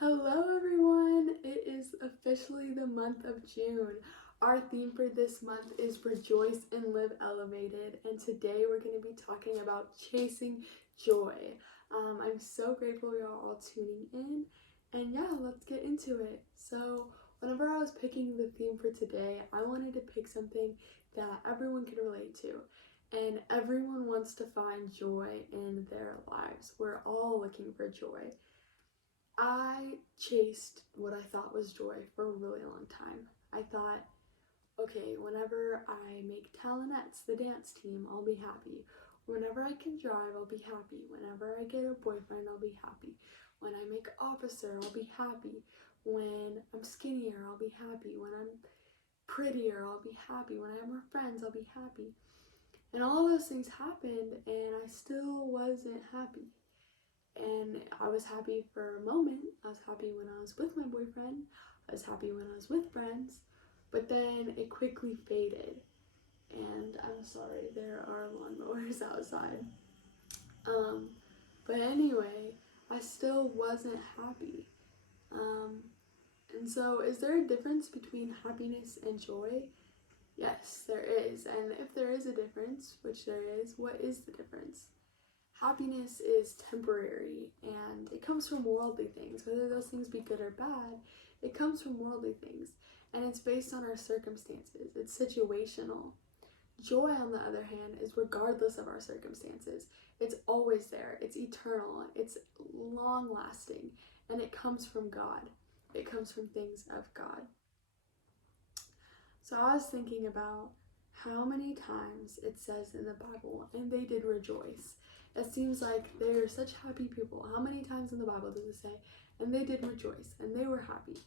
Hello everyone! It is officially the month of June. Our theme for this month is Rejoice and Live Elevated, and today we're going to be talking about chasing joy. I'm so grateful you're all tuning in, and yeah, let's get into it. So, whenever I was picking the theme for today, I wanted to pick something that everyone can relate to. And everyone wants to find joy in their lives. We're all looking for joy. I chased what I thought was joy for a really long time. I thought, okay, whenever I make Talonets, the dance team, I'll be happy. Whenever I can drive, I'll be happy. Whenever I get a boyfriend, I'll be happy. When I make officer, I'll be happy. When I'm skinnier, I'll be happy. When I'm prettier, I'll be happy. When I have more friends, I'll be happy. And all those things happened, and I still wasn't happy. And I was happy for a moment. I was happy when I was with my boyfriend. I was happy when I was with friends. But then it quickly faded. And I'm sorry, there are lawnmowers outside. Um, but anyway, I still wasn't happy. Um, and so, is there a difference between happiness and joy? Yes, there is. And if there is a difference, which there is, what is the difference? Happiness is temporary and it comes from worldly things. Whether those things be good or bad, it comes from worldly things. And it's based on our circumstances, it's situational. Joy, on the other hand, is regardless of our circumstances. It's always there, it's eternal, it's long lasting, and it comes from God. It comes from things of God. So I was thinking about how many times it says in the Bible, and they did rejoice. It seems like they're such happy people. How many times in the Bible does it say, and they did rejoice, and they were happy?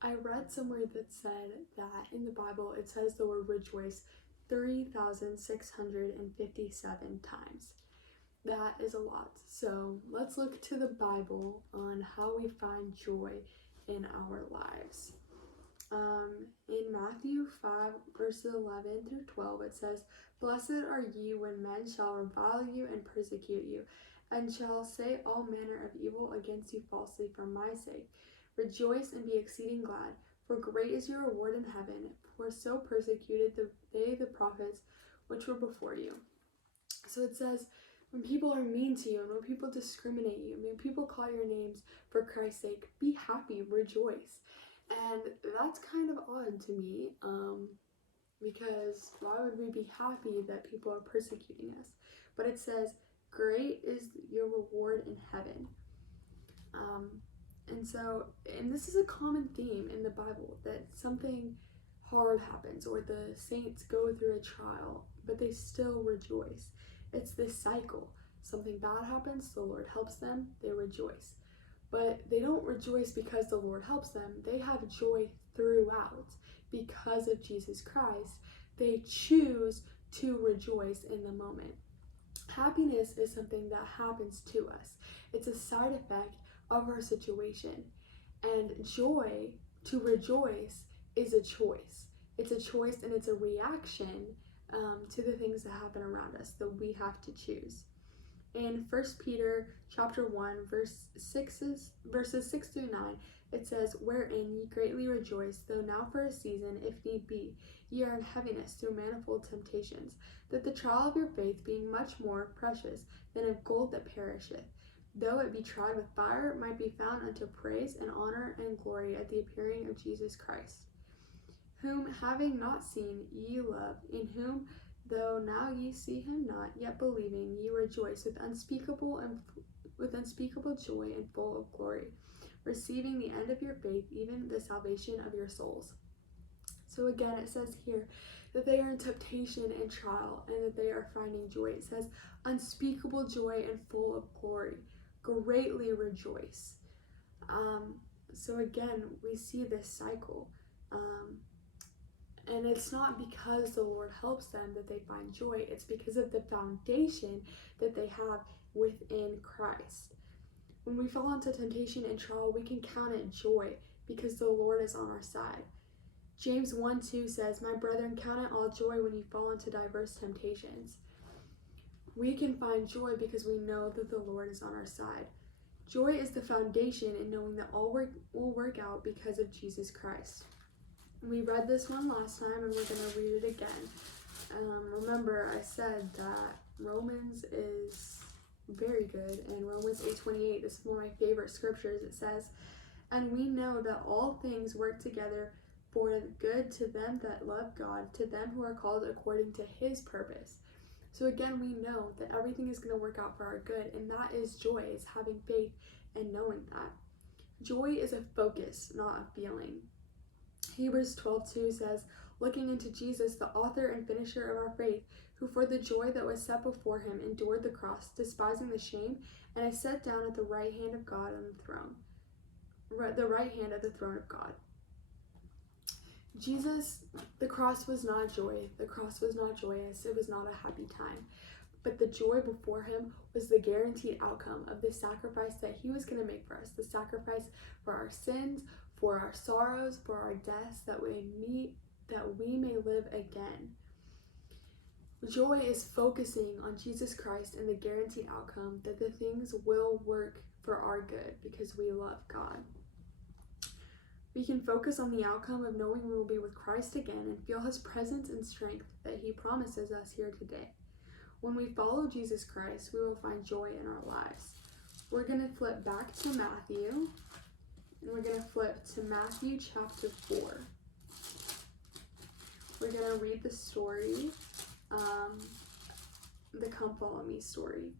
I read somewhere that said that in the Bible it says the word rejoice 3,657 times. That is a lot. So let's look to the Bible on how we find joy in our lives. In Matthew 5, verses 11 through 12, it says, "Blessed are ye when men shall revile you and persecute you, and shall say all manner of evil against you falsely for my sake. Rejoice and be exceeding glad, for great is your reward in heaven, for so persecuted they the prophets which were before you." So it says, when people are mean to you, and when people discriminate you, when people call your names for Christ's sake, be happy, rejoice. And that's kind of odd to me, because why would we be happy that people are persecuting us? But it says, great is your reward in heaven. And this is a common theme in the Bible, that something hard happens or the saints go through a trial, but they still rejoice. It's this cycle. Something bad happens, the Lord helps them, they rejoice. But they don't rejoice because the Lord helps them. They have joy throughout because of Jesus Christ. They choose to rejoice in the moment. Happiness is something that happens to us. It's a side effect of our situation. And joy, to rejoice, is a choice. It's a choice and it's a reaction to the things that happen around us that we have to choose. In 1 Peter chapter 1, verses 6 through 9, it says, "Wherein ye greatly rejoice, though now for a season, if need be, ye are in heaviness through manifold temptations, that the trial of your faith, being much more precious than of gold that perisheth, though it be tried with fire, might be found unto praise and honor and glory at the appearing of Jesus Christ, whom having not seen ye love, in whom though now ye see him not, yet believing ye rejoice with unspeakable joy and full of glory, receiving the end of your faith, even the salvation of your souls." So again, it says here that they are in temptation and trial, and that they are finding joy. It says unspeakable joy and full of glory. Greatly rejoice. So again, we see this cycle. And it's not because the Lord helps them that they find joy. It's because of the foundation that they have within Christ. When we fall into temptation and trial, we can count it joy because the Lord is on our side. James 1:2 says, "My brethren, count it all joy when you fall into diverse temptations." We can find joy because we know that the Lord is on our side. Joy is the foundation in knowing that all will work out because of Jesus Christ. We read this one last time and we're going to read it again. Remember, I said that Romans is very good. In Romans 8:28, this is one of my favorite scriptures. It says, "And we know that all things work together for good to them that love God, to them who are called according to his purpose." So again, we know that everything is going to work out for our good, and that is joy, is having faith and knowing that. Joy is a focus, not a feeling. Hebrews 12:2 says, "Looking into Jesus, the author and finisher of our faith, who for the joy that was set before him endured the cross, despising the shame, and is set down at the right hand of God on the throne." The right hand of the throne of God. Jesus, the cross was not joy. The cross was not joyous. It was not a happy time. But the joy before him was the guaranteed outcome of the sacrifice that he was going to make for us. The sacrifice for our sins, for our sorrows, for our deaths, that we may live again. Joy is focusing on Jesus Christ and the guaranteed outcome that the things will work for our good because we love God. We can focus on the outcome of knowing we will be with Christ again and feel his presence and strength that he promises us here today. When we follow Jesus Christ, we will find joy in our lives. We're going to flip back to Matthew, and we're going to flip to Matthew chapter 4. We're going to read the story, the Come Follow Me story.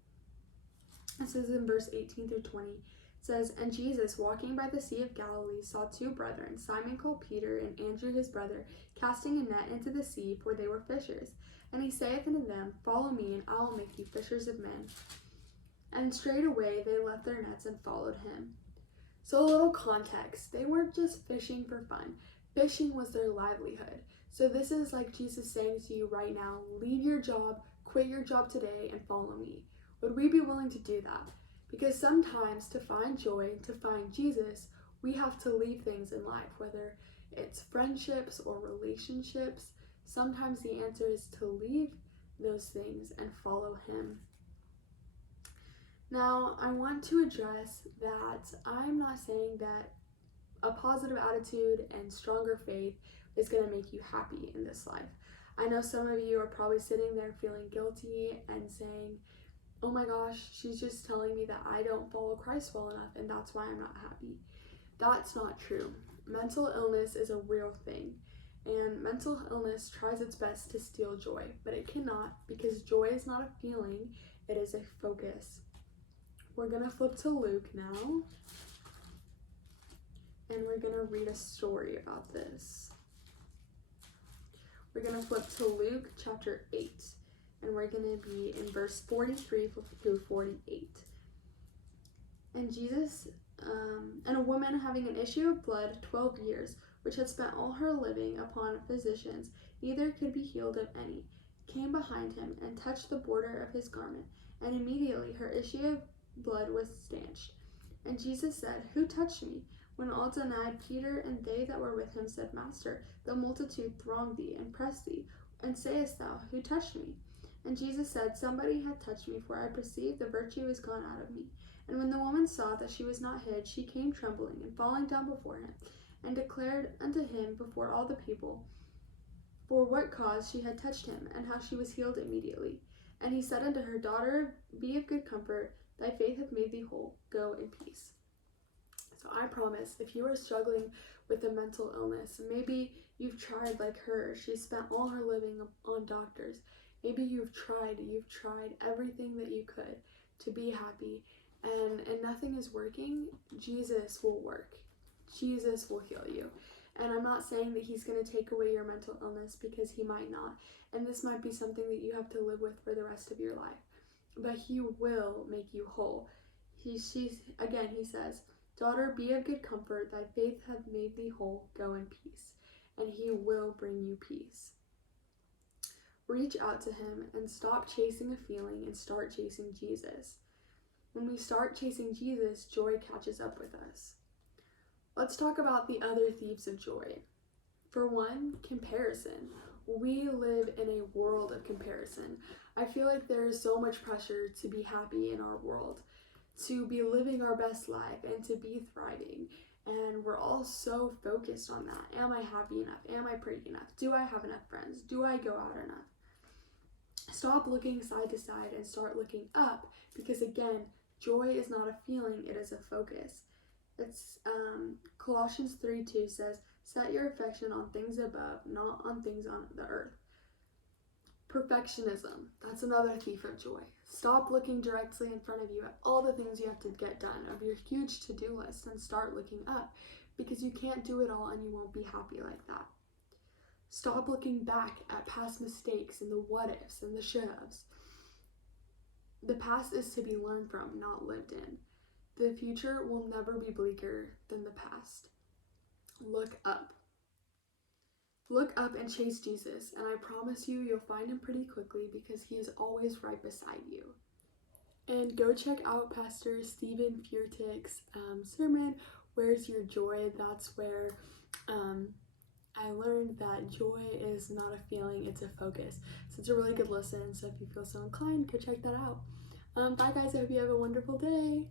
It says in verse 18 through 20, it says, "And Jesus, walking by the Sea of Galilee, saw two brethren, Simon called Peter, and Andrew his brother, casting a net into the sea, for they were fishers. And he saith unto them, Follow me, and I will make you fishers of men. And straightway they left their nets and followed him." So a little context, they weren't just fishing for fun. Fishing was their livelihood. So this is like Jesus saying to you right now, leave your job, quit your job today, and follow me. Would we be willing to do that? Because sometimes to find joy, to find Jesus, we have to leave things in life, whether it's friendships or relationships. Sometimes the answer is to leave those things and follow him. Now, I want to address that I'm not saying that a positive attitude and stronger faith is going to make you happy in this life. I know some of you are probably sitting there feeling guilty and saying, oh my gosh, she's just telling me that I don't follow Christ well enough and that's why I'm not happy. That's not true. Mental illness is a real thing, and mental illness tries its best to steal joy, but it cannot, because joy is not a feeling, it is a focus. We're going to flip to Luke now, and we're going to read a story about this. We're going to flip to Luke chapter 8. And we're going to be in verse 43 through 48. "And Jesus, and a woman having an issue of blood 12 years, which had spent all her living upon physicians, neither could be healed of any, came behind him and touched the border of his garment, and immediately her issue of blood was stanched. And Jesus said, Who touched me? When all denied, Peter and they that were with him said, Master, the multitude thronged thee and pressed thee, and sayest thou, Who touched me? And Jesus said, Somebody had touched me, for I perceived the virtue is gone out of me. And when the woman saw that she was not hid, she came trembling, and falling down before him, and declared unto him before all the people for what cause she had touched him, and how she was healed immediately. And he said unto her, Daughter, be of good comfort, thy faith hath made thee whole, go in peace. So I promise, if you are struggling with a mental illness, maybe you've tried like her, she spent all her living on doctors. Maybe you've tried everything that you could to be happy, and nothing is working. Jesus will work. Jesus will heal you. And I'm not saying that he's going to take away your mental illness, because he might not. And this might be something that you have to live with for the rest of your life. But he will make you whole. He says, Daughter, be of good comfort. Thy faith hath made thee whole. Go in peace. And he will bring you peace. Reach out to him and stop chasing a feeling and start chasing Jesus. When we start chasing Jesus, joy catches up with us. Let's talk about the other thieves of joy. For one, comparison. We live in a world of comparison. I feel like there is so much pressure to be happy in our world. to be living our best life and to be thriving. And we're all so focused on that. Am I happy enough? Am I pretty enough? Do I have enough friends? Do I go out enough? Stop looking side to side and start looking up, because again, joy is not a feeling, it is a focus. It's Colossians 3:2 says, set your affection on things above, not on things on the earth. Perfectionism, that's another thief of joy. Stop looking directly in front of you at all the things you have to get done of your huge to-do list and start looking up, because you can't do it all and you won't be happy like that. Stop looking back at past mistakes and the what ifs and the should haves. The past is to be learned from, not lived in. The future will never be bleaker than the past. Look up. Look up and chase Jesus, and I promise you, you'll find him pretty quickly because he is always right beside you. And go check out Pastor Stephen Furtick's sermon, Where's Your Joy? That's where I learned that joy is not a feeling, it's a focus. So it's a really good listen, so if you feel so inclined, go check that out. Bye guys, I hope you have a wonderful day.